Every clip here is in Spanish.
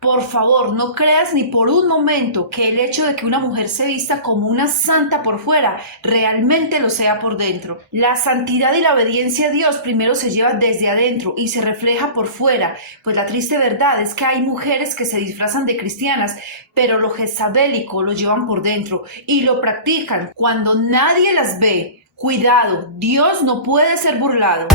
Por favor, no creas ni por un momento que el hecho de que una mujer se vista como una santa por fuera realmente lo sea por dentro. La santidad y la obediencia a Dios primero se lleva desde adentro y se refleja por fuera, pues la triste verdad es que hay mujeres que se disfrazan de cristianas, pero lo jezabélico lo llevan por dentro y lo practican cuando nadie las ve. Cuidado, Dios no puede ser burlado.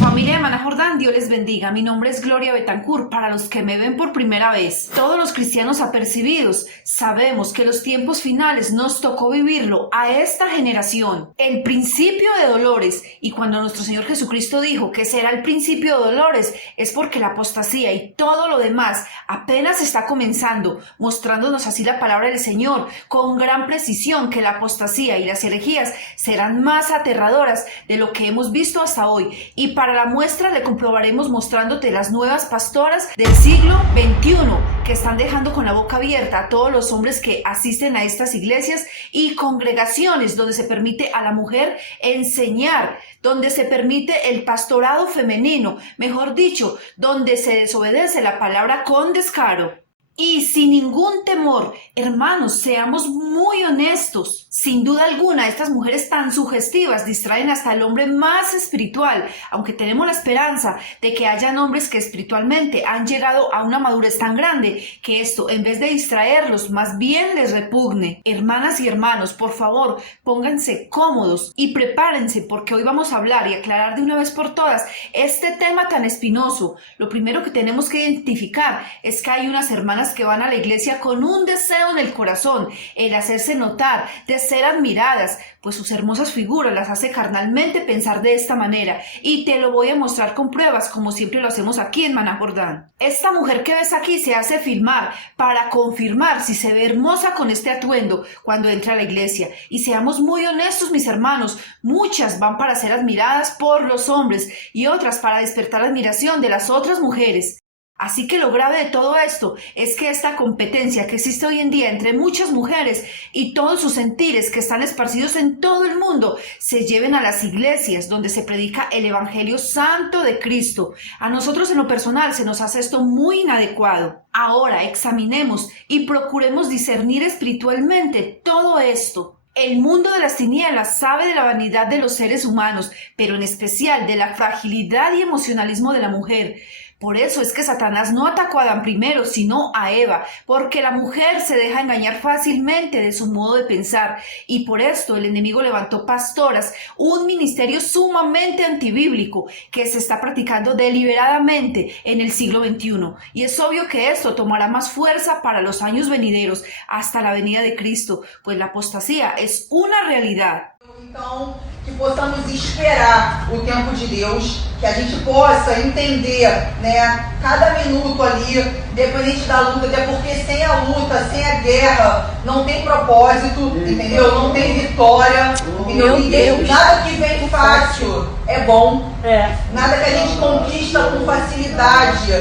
Familia de Maná Jordán, Dios les bendiga. Mi nombre es Gloria Betancourt. Para los que me ven por primera vez, todos los cristianos apercibidos sabemos que los tiempos finales nos tocó vivirlo a esta generación. El principio de dolores, y cuando nuestro Señor Jesucristo dijo que será el principio de dolores, es porque la apostasía y todo lo demás apenas está comenzando, mostrándonos así la palabra del Señor con gran precisión que la apostasía y las herejías serán más aterradoras de lo que hemos visto hasta hoy. Y para la muestra le comprobaremos mostrándote las nuevas pastoras del siglo XXI que están dejando con la boca abierta a todos los hombres que asisten a estas iglesias y congregaciones donde se permite a la mujer enseñar, donde se permite el pastorado femenino, mejor dicho, donde se desobedece la palabra con descaro. Y sin ningún temor, hermanos, seamos muy honestos. Sin duda alguna, estas mujeres tan sugestivas distraen hasta el hombre más espiritual, aunque tenemos la esperanza de que hayan hombres que espiritualmente han llegado a una madurez tan grande que esto, en vez de distraerlos, más bien les repugne. Hermanas y hermanos, por favor, pónganse cómodos y prepárense porque hoy vamos a hablar y aclarar de una vez por todas este tema tan espinoso. Lo primero que tenemos que identificar es que hay unas hermanas que van a la iglesia con un deseo en el corazón, el hacerse notar, de ser admiradas, pues sus hermosas figuras las hace carnalmente pensar de esta manera, y te lo voy a mostrar con pruebas, como siempre lo hacemos aquí en Maná Jordán. Esta mujer que ves aquí se hace filmar para confirmar si se ve hermosa con este atuendo cuando entra a la iglesia, y seamos muy honestos, mis hermanos, muchas van para ser admiradas por los hombres y otras para despertar la admiración de las otras mujeres. Así que lo grave de todo esto es que esta competencia que existe hoy en día entre muchas mujeres y todos sus sentires que están esparcidos en todo el mundo se lleven a las iglesias donde se predica el Evangelio Santo de Cristo. A nosotros en lo personal se nos hace esto muy inadecuado. Ahora examinemos y procuremos discernir espiritualmente todo esto. El mundo de las tinieblas sabe de la vanidad de los seres humanos, pero en especial de la fragilidad y emocionalismo de la mujer. Por eso es que Satanás no atacó a Adán primero, sino a Eva, porque la mujer se deja engañar fácilmente de su modo de pensar, y por esto el enemigo levantó pastoras, un ministerio sumamente antibíblico que se está practicando deliberadamente en el siglo XXI. Y es obvio que esto tomará más fuerza para los años venideros, hasta la venida de Cristo, pues la apostasía es una realidad. Então, que possamos esperar o tempo de Deus, que a gente possa entender, né, cada minuto ali, independente da luta, até porque sem a luta, sem a guerra, não tem propósito, entendeu? Não tem vitória, entendeu? Nada que vem fácil é bom, nada que a gente conquista com facilidade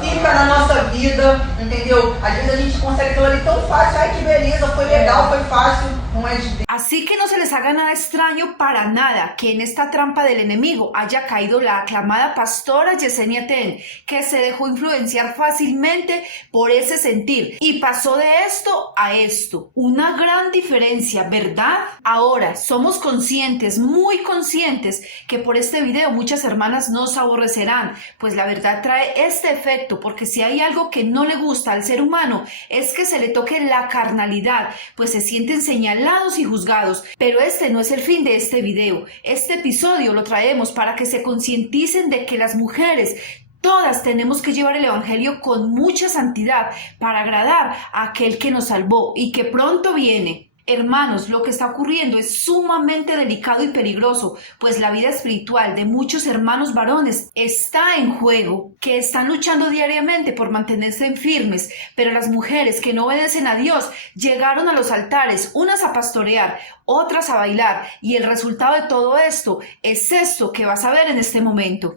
fica na nossa vida, entendeu? Às vezes a gente consegue aquilo ali tão fácil, ai que beleza, foi legal, foi fácil, não é de Deus. Así que no se les haga nada extraño para nada que en esta trampa del enemigo haya caído la aclamada pastora Yesenia Ten, que se dejó influenciar fácilmente por ese sentir y pasó de esto a esto. Una gran diferencia, ¿verdad? Ahora, somos conscientes, muy conscientes, que por este video muchas hermanas nos aborrecerán, pues la verdad trae este efecto, porque si hay algo que no le gusta al ser humano es que se le toque la carnalidad, pues se sienten señalados y juzgados. Pero este no es el fin de este video. Este episodio lo traemos para que se concienticen de que las mujeres todas tenemos que llevar el evangelio con mucha santidad para agradar a aquel que nos salvó y que pronto viene. Hermanos, lo que está ocurriendo es sumamente delicado y peligroso, pues la vida espiritual de muchos hermanos varones está en juego, que están luchando diariamente por mantenerse firmes, pero las mujeres que no obedecen a Dios llegaron a los altares, unas a pastorear, otras a bailar, y el resultado de todo esto es esto que vas a ver en este momento.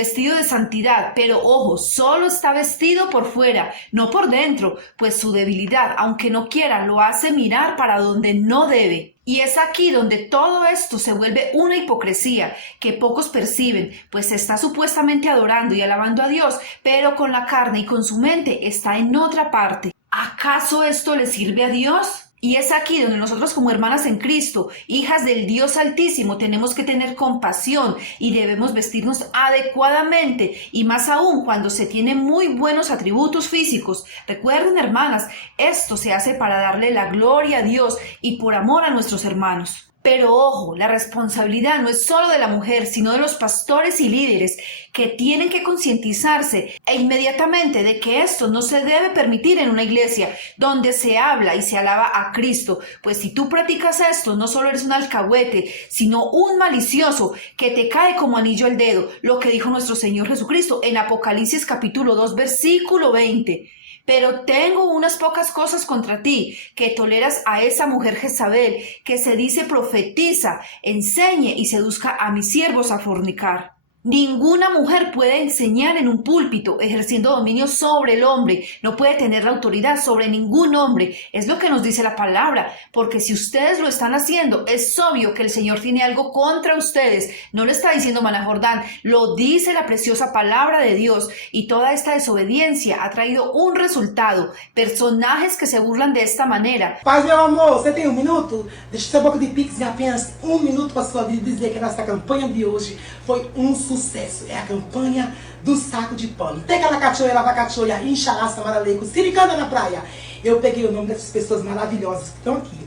vestido de santidad, pero ojo, solo está vestido por fuera, no por dentro, pues su debilidad, aunque no quiera, lo hace mirar para donde no debe. Y es aquí donde todo esto se vuelve una hipocresía que pocos perciben, pues está supuestamente adorando y alabando a Dios, pero con la carne y con su mente está en otra parte. ¿Acaso esto le sirve a Dios? Y es aquí donde nosotros como hermanas en Cristo, hijas del Dios Altísimo, tenemos que tener compasión y debemos vestirnos adecuadamente y más aún cuando se tienen muy buenos atributos físicos. Recuerden, hermanas, esto se hace para darle la gloria a Dios y por amor a nuestros hermanos. Pero ojo, la responsabilidad no es solo de la mujer, sino de los pastores y líderes que tienen que concientizarse inmediatamente de que esto no se debe permitir en una iglesia donde se habla y se alaba a Cristo. Pues si tú practicas esto, no solo eres un alcahuete, sino un malicioso que te cae como anillo al dedo, lo que dijo nuestro Señor Jesucristo en Apocalipsis capítulo 2, versículo 20. Pero tengo unas pocas cosas contra ti, que toleras a esa mujer Jezabel, que se dice profetiza, enseñe y seduzca a mis siervos a fornicar. Ninguna mujer puede enseñar en un púlpito ejerciendo dominio sobre el hombre, no puede tener la autoridad sobre ningún hombre, es lo que nos dice la palabra, porque si ustedes lo están haciendo, es obvio que el Señor tiene algo contra ustedes, no lo está diciendo Mana Jordán, lo dice la preciosa palabra de Dios, y toda esta desobediencia ha traído un resultado, personajes que se burlan de esta manera. Paz, meu amor, você tem um minuto? Deixa o seu bloco de Pix em apenas um minuto para sua vida dizer que a nossa campanha de hoje foi sucesso. É a campanha do saco de pano. Tem aquela cachoeira, vacachoia, Inxalá, Samaraleco, Siricanda na praia. Eu peguei o nome dessas pessoas maravilhosas que estão aqui.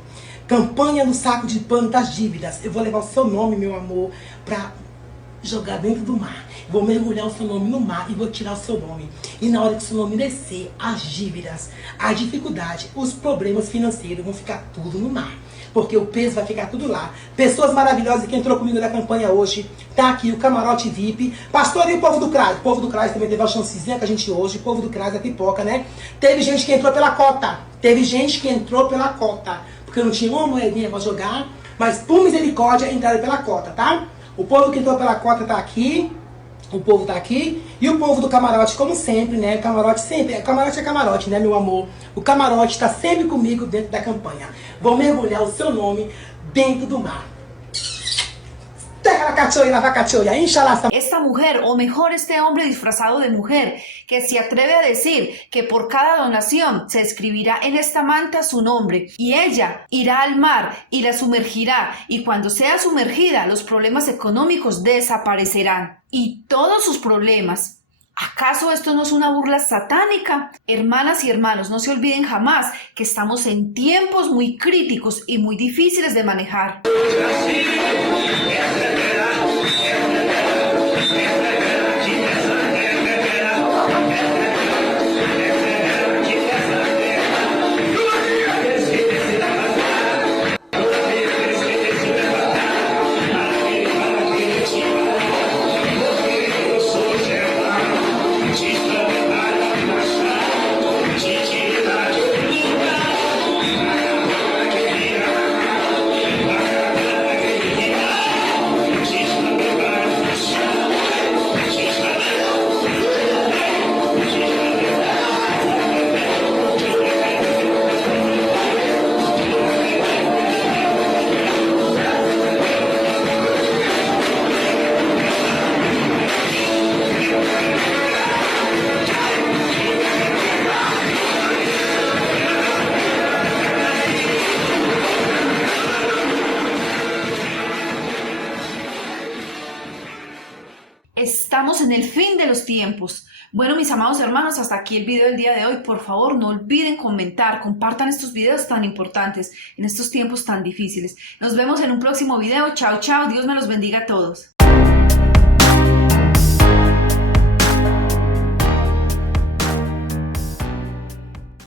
Campanha do saco de pano das dívidas. Eu vou levar o seu nome, meu amor, para jogar dentro do mar. Vou mergulhar o seu nome no mar e vou tirar o seu nome. E na hora que o seu nome descer, as dívidas, a dificuldade, os problemas financeiros vão ficar tudo no mar. Porque o peso vai ficar tudo lá. Pessoas maravilhosas que entrou comigo na campanha hoje. Tá aqui o camarote VIP. Pastor, e o povo do CRAS? O povo do CRAS também teve a chancezinha com a gente hoje. O povo do CRAS é pipoca, né? Teve gente que entrou pela cota. Teve gente que entrou pela cota. Porque não tinha uma moedinha pra jogar. Mas por misericórdia entraram pela cota, tá? O povo que entrou pela cota tá aqui. O povo tá aqui. E o povo do camarote, como sempre, né? Camarote sempre. Camarote é camarote, né, meu amor? O camarote tá sempre comigo dentro da campanha. Vou mergulhar o seu nome dentro do mar. Esta mujer, o mejor este hombre disfrazado de mujer, que se atreve a decir que por cada donación se escribirá en esta manta su nombre, y ella irá al mar y la sumergirá, y cuando sea sumergida los problemas económicos desaparecerán. Y todos sus problemas. ¿Acaso esto no es una burla satánica? Hermanas y hermanos, no se olviden jamás que estamos en tiempos muy críticos y muy difíciles de manejar. Estamos en el fin de los tiempos. Bueno, mis amados hermanos, hasta aquí el video del día de hoy. Por favor, no olviden comentar, compartan estos videos tan importantes en estos tiempos tan difíciles. Nos vemos en un próximo video. Chao, chao. Dios me los bendiga a todos.